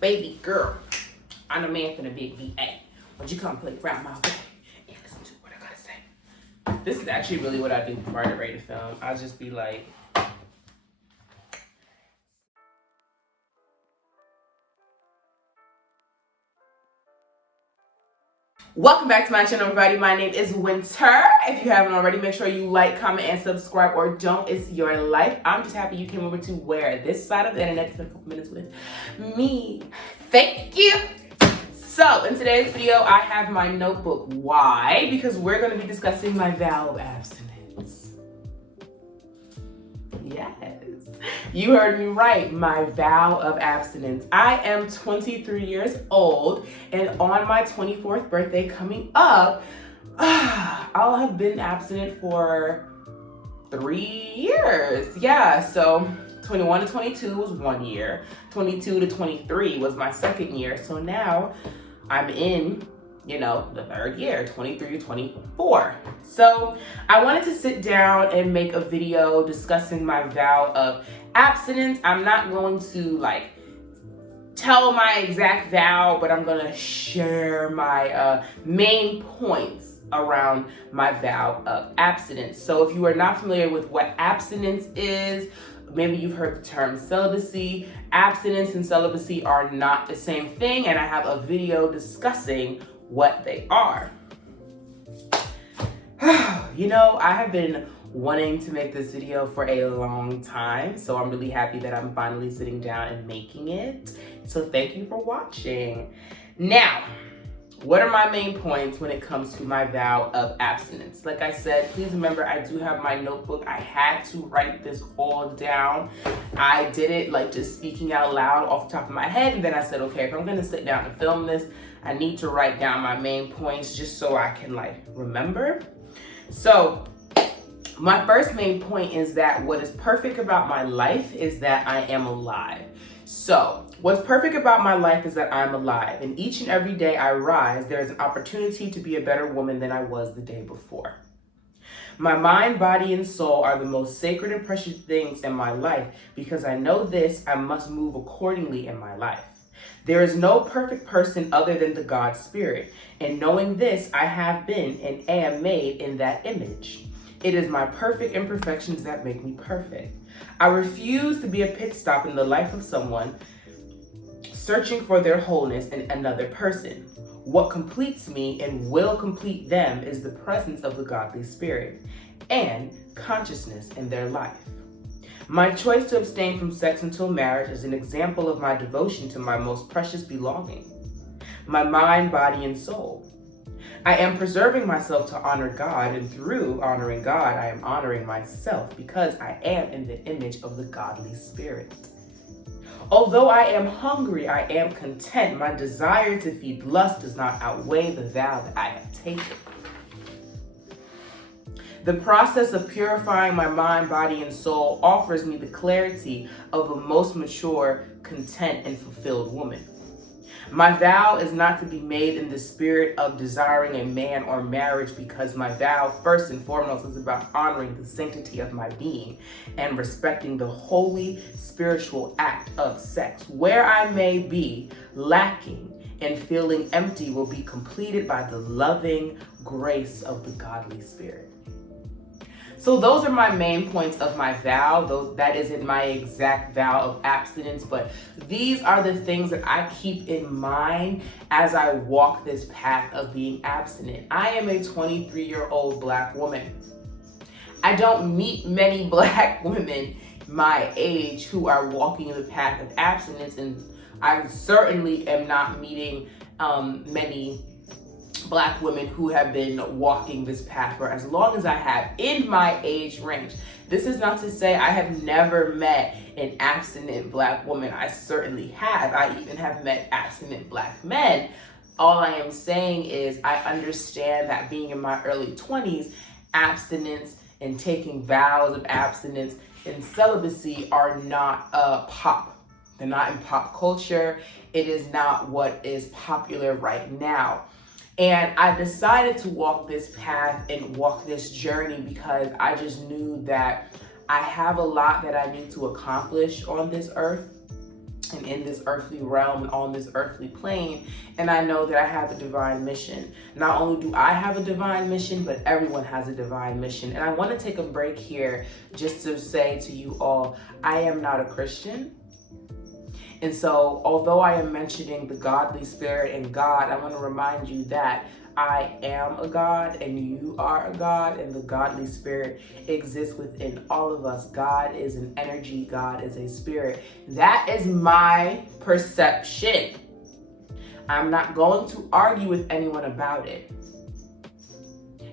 baby girl, I'm the man from the big VA. Would you come play around my way and listen to what I gotta say? This is actually really what I do before I get ready to film. I'll just be like, welcome back to my channel, everybody. My name is Winter. If you haven't already, make sure you like, comment, and subscribe, or don't. It's your life. I'm just happy you came over to where this side of the internet. Spend a couple minutes with me. Thank you. So in today's video, I have my notebook. Why? Because we're going to be discussing my vow of abstinence. Yes, you heard me right. My vow of abstinence. I am 23 years old, and on my 24th birthday coming up, I'll have been abstinent for 3 years. Yeah, so 21 to 22 was 1 year. 22 to 23 was my second year. So now I'm in, the third year, 23 to 24. So I wanted to sit down and make a video discussing my vow of abstinence. I'm not going to tell my exact vow, but I'm gonna share my main points around my vow of abstinence. So if you are not familiar with what abstinence is, maybe you've heard the term celibacy. Abstinence and celibacy are not the same thing, and I have a video discussing what they are. I have been wanting to make this video for a long time, so I'm really happy that I'm finally sitting down and making it. So thank you for watching. Now, what are my main points when it comes to my vow of abstinence? Like I said, please remember I do have my notebook. I had to write this all down. I did it just speaking out loud off the top of my head, and then I said, okay, if I'm gonna sit down and film this, I need to write down my main points just so I can remember. So my first main point is that what is perfect about my life is that I am alive. So what's perfect about my life is that I'm alive, and each and every day I rise, there is an opportunity to be a better woman than I was the day before. My mind, body, and soul are the most sacred and precious things in my life. Because I know this, I must move accordingly in my life. There is no perfect person other than the God Spirit, and knowing this, I have been and am made in that image. It is my perfect imperfections that make me perfect. I refuse to be a pit stop in the life of someone searching for their wholeness in another person. What completes me and will complete them is the presence of the godly spirit and consciousness in their life. My choice to abstain from sex until marriage is an example of my devotion to my most precious belonging, my mind, body, and soul. I am preserving myself to honor God, and through honoring God, I am honoring myself because I am in the image of the godly spirit. Although I am hungry, I am content. My desire to feed lust does not outweigh the vow that I have taken. The process of purifying my mind, body, and soul offers me the clarity of a most mature, content, and fulfilled woman. My vow is not to be made in the spirit of desiring a man or marriage, because my vow, first and foremost, is about honoring the sanctity of my being and respecting the holy spiritual act of sex. Where I may be lacking and feeling empty will be completed by the loving grace of the godly spirit. So those are my main points of my vow, though that isn't my exact vow of abstinence, but these are the things that I keep in mind as I walk this path of being abstinent. I am a 23-year-old Black woman. I don't meet many Black women my age who are walking the path of abstinence, and I certainly am not meeting many Black women who have been walking this path for as long as I have in my age range. This is not to say I have never met an abstinent Black woman. I certainly have. I even have met abstinent Black men. All I am saying is I understand that being in my early 20s, abstinence and taking vows of abstinence and celibacy are not pop. They're not in pop culture. It is not what is popular right now. And I decided to walk this path and walk this journey because I just knew that I have a lot that I need to accomplish on this earth. and in this earthly realm and on this earthly plane. And I know that I have a divine mission. Not only do I have a divine mission, but everyone has a divine mission. And I want to take a break here just to say to you all, I am not a Christian. And so although I am mentioning the godly spirit and God, I want to remind you that I am a God and you are a God, and the godly spirit exists within all of us. God is an energy. God is a spirit. That is my perception. I'm not going to argue with anyone about it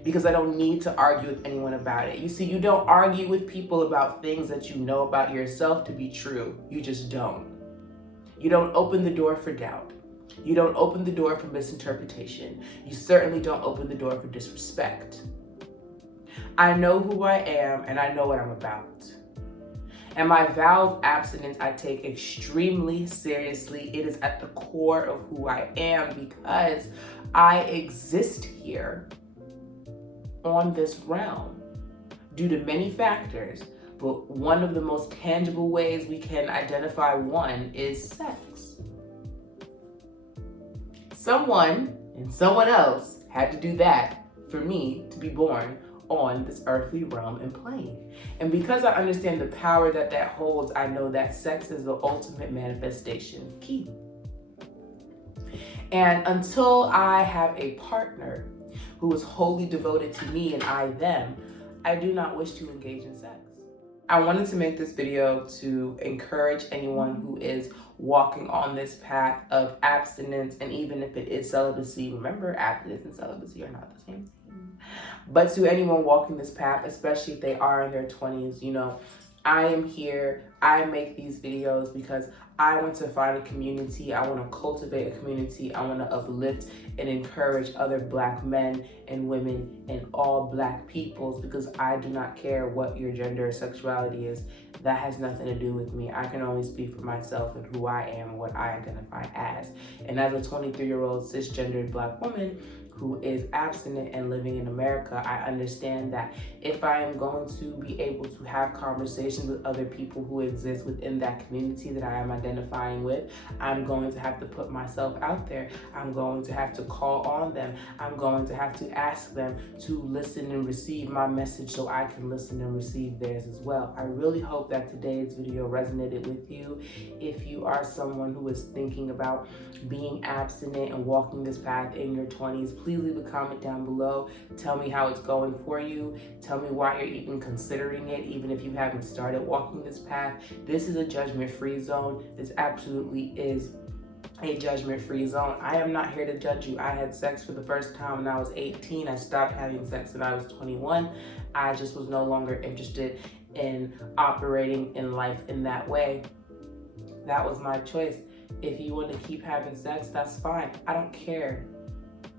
because I don't need to argue with anyone about it. You see, you don't argue with people about things that you know about yourself to be true. You just don't. You don't open the door for doubt. You don't open the door for misinterpretation. You certainly don't open the door for disrespect. I know who I am and I know what I'm about. And my vow of abstinence I take extremely seriously. It is at the core of who I am because I exist here on this realm due to many factors. But one of the most tangible ways we can identify one is sex. Someone and someone else had to do that for me to be born on this earthly realm and plane. And because I understand the power that that holds, I know that sex is the ultimate manifestation key. And until I have a partner who is wholly devoted to me and I them, I do not wish to engage in sex. I wanted to make this video to encourage anyone who is walking on this path of abstinence, and even if it is celibacy, remember, abstinence and celibacy are not the same thing. But to anyone walking this path, especially if they are in their 20s, you know, I am here. I make these videos because I want to find a community. I want to cultivate a community. I want to uplift and encourage other Black men and women and all Black peoples, because I do not care what your gender or sexuality is. That has nothing to do with me. I can only speak for myself and who I am and what I identify as. And as a 23-year-old cisgendered Black woman who is abstinent and living in America, I understand that if I am going to be able to have conversations with other people who exist within that community that I am identifying with, I'm going to have to put myself out there. I'm going to have to call on them. I'm going to have to ask them to listen and receive my message so I can listen and receive theirs as well. I really hope that today's video resonated with you. If you are someone who is thinking about being abstinent and walking this path in your 20s, please leave a comment down below. Tell me how it's going for you. Tell me why you're even considering it, even if you haven't started walking this path. This is a judgment-free zone. This absolutely is a judgment-free zone. I am not here to judge you. I had sex for the first time when I was 18. I stopped having sex when I was 21. I just was no longer interested in operating in life in that way. That was my choice. If you want to keep having sex, that's fine. I don't care.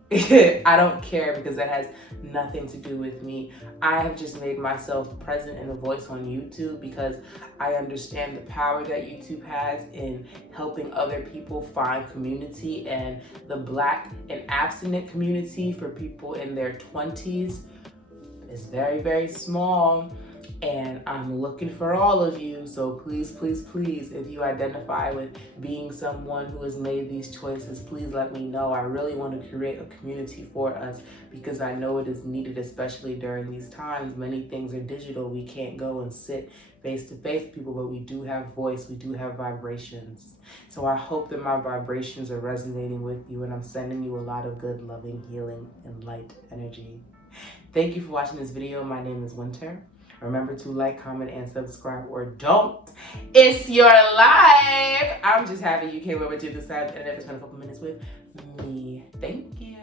I don't care, because that has nothing to do with me. I have just made myself present and a voice on YouTube because I understand the power that YouTube has in helping other people find community, and the Black and abstinent community for people in their 20s is very, very small. And I'm looking for all of you. So please, please, please, if you identify with being someone who has made these choices, please let me know. I really want to create a community for us because I know it is needed, especially during these times. Many things are digital. We can't go and sit face to face with people, but we do have voice. We do have vibrations. So I hope that my vibrations are resonating with you, and I'm sending you a lot of good, loving, healing, and light energy. Thank you for watching this video. My name is Winter. Remember to like, comment, and subscribe, or don't. It's your life. I'm just happy you came over to the side and never spent a couple minutes with me. Thank you.